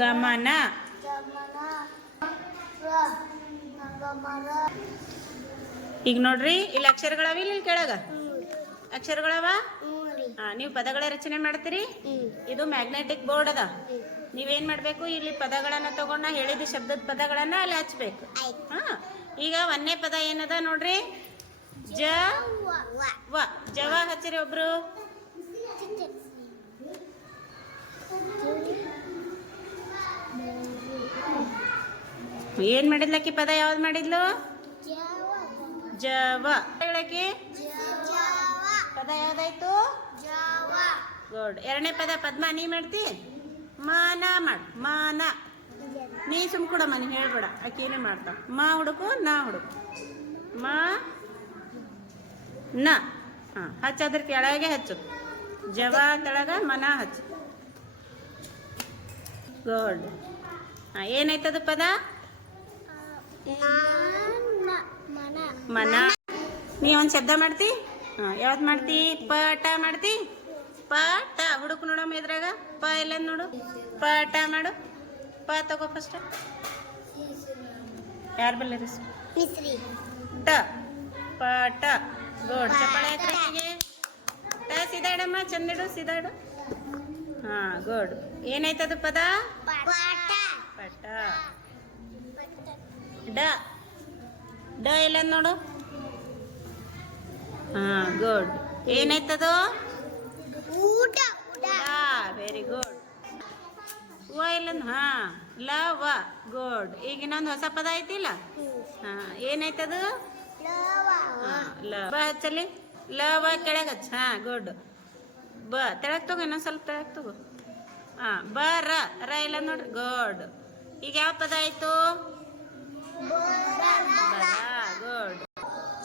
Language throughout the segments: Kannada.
ಗಮನ. ಈಗ ನೋಡ್ರಿ ಇಲ್ಲಿ ಅಕ್ಷರಗಳವ ಇಲ್ಲಿ ಕೆಳಗ? ಅಕ್ಷರಗಳವ? ನೀವು ಪದಗಳ ರಚನೆ ಮಾಡ್ತೀರಿ? ಇದು ಮ್ಯಾಗ್ನೆಟಿಕ್ ಬೋರ್ಡ್ ಅದ. ನೀವೇನ್ ಮಾಡ್ಬೇಕು? ಇಲ್ಲಿ ಪದಗಳನ್ನ ತಗೊಂಡ ಹೇಳಿದ ಶಬ್ದದ ಪದಗಳನ್ನ ಅಲ್ಲಿ ಹಚ್ಬೇಕು. ಹಾ ಈಗ ಒಂದೇ ಪದ ಏನದ ನೋಡ್ರಿ? ಜ ವ. ಜವ ಹಚ್ಚಿರಿ ಒಬ್ರು. ಏನ್ ಮಾಡಿದ್ಲಕ್ಕಿ ಪದ? ಯಾವ್ದು ಮಾಡಿದ್ಲು? ಜವ. ಹೇಳಕ್ಕಿ ಪದ ಯಾವ್ದಾಯ್ತು? ಗುಡ್ ಎರಡನೇ ಪದ ಪದ್ಮ, ನೀ ಮಾಡ್ತಿ? ಮಾನ ಮಾಡ್. ಮಾನ. ನೀ ಸುಮ್ ಕೂಡ ನೀ ಹೇಳ್ಬೇಡ. ಆಕೇನೇ ಮಾಡ್ತಾ ಮಾ ಹುಡುಕು, ನಾ ಹುಡುಕು. ಮಾ, ನ. ಹಾಂ, ಹಚ್ಚ, ಅದ್ರ ಕೆಳಗೆ ಹಚ್ಚು. ಜವ ತೆಳಗ ಮನ ಹಚ್ಚು. ಗುಡ್ ಹಾಂ ಏನಾಯ್ತದ ಪದ? ಮನ. ನೀ ಒಂದು ಶಬ್ದ ಮಾಡ್ತಿ? ಹಾಂ, ಯಾವ್ದು ಮಾಡ್ತಿ? ಪಟ ಮಾಡ್ತಿ? ಪಟ ಹುಡುಕು ನೋಡಮ್ಮ ಇದ್ರಾಗ. ಪ ಎಲ್ಲ ನೋಡು. ಪಟ ಮಾಡು. ಪ ತಗೋ ಫಸ್ಟ್ ಯಾರು ಬಲ್ಲರಿ ಟ. ಪಟ ಗೋಡ್ ಚಪ್ಪಾಳೆ ಹಾಕಿಗೆ ಸಿದಾಡಮ್ಮ ಚಂದಿಡು ಸಿದಾಡು? ಹಾ ಗುಡ್ ಏನಾಯ್ತದ ಪದ? ಪಟ ಡ. ಡ ಎಲ್ಲ ನೋಡು. ಹಾ ಗುಡ್ ಏನಾಯ್ತದು ವೆರಿ ಗುಡ್ ವ ಇಲ್ಲ ಹಾ ಲ ವ ಗುಡ್ ಈಗ ಇನ್ನೊಂದು ಹೊಸ ಪದ ಐತಿಲ್ಲ ಹಾ ಏನಾಯ್ತದು ಲ ಬ ಹಚ್ಚಲಿ ಲ. ವ ಕೆಳಗೆ ಹಚ್ಚ. ಹಾ ಗುಡ್ ಬ ತೆಳಕ್ ತಗೋ, ಇನ್ನೊಂದು ಸ್ವಲ್ಪ ತೆಳಕ್ ತಗೋ. ಹಾ ಬ, ರ ರ ಇಲ್ಲ ನೋಡ್ರಿ, ಗೋಡ್. ಈಗ ಯಾವ ಪದ ಆಯ್ತು? ಗೋಡ್.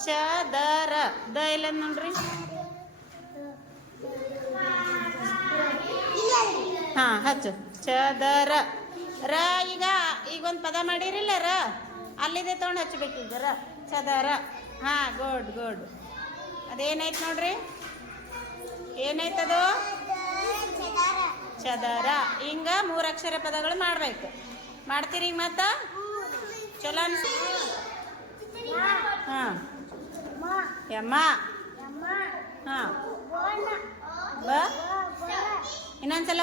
ಚ, ದ, ರ. ದ ಇಲ್ಲ ನೋಡ್ರಿ. ಹಾ, ಹಚ್ಚು. ಚ, ದ, ರ. ರ, ಈಗ ಈಗ ಒಂದು ಪದ ಮಾಡಿರಿಲ್ಲ, ರ. ಅಲ್ಲಿದೆ ತೊಗೊಂಡು ಹಚ್ಚಬೇಕಿದ್ದ ರ. ಚ, ದ, ರ. ಹಾ, ಗೋಡ್ ಗೋಡ್. ಅದೇನಾಯ್ತು ನೋಡ್ರಿ? ಏನಾಯ್ತದು? ಚದರ. ಹಿಂಗ ಮೂರಕ್ಷರ ಪದಗಳು ಮಾಡ್ಬೇಕು. ಮಾಡ್ತೀರಿ ಮತ್ತ? ಚಲೋ ಅನ್ಸ. ಹಾ. ಯಮ್ಮ ಹಾ. ಇನ್ನೊಂದ್ಸಲ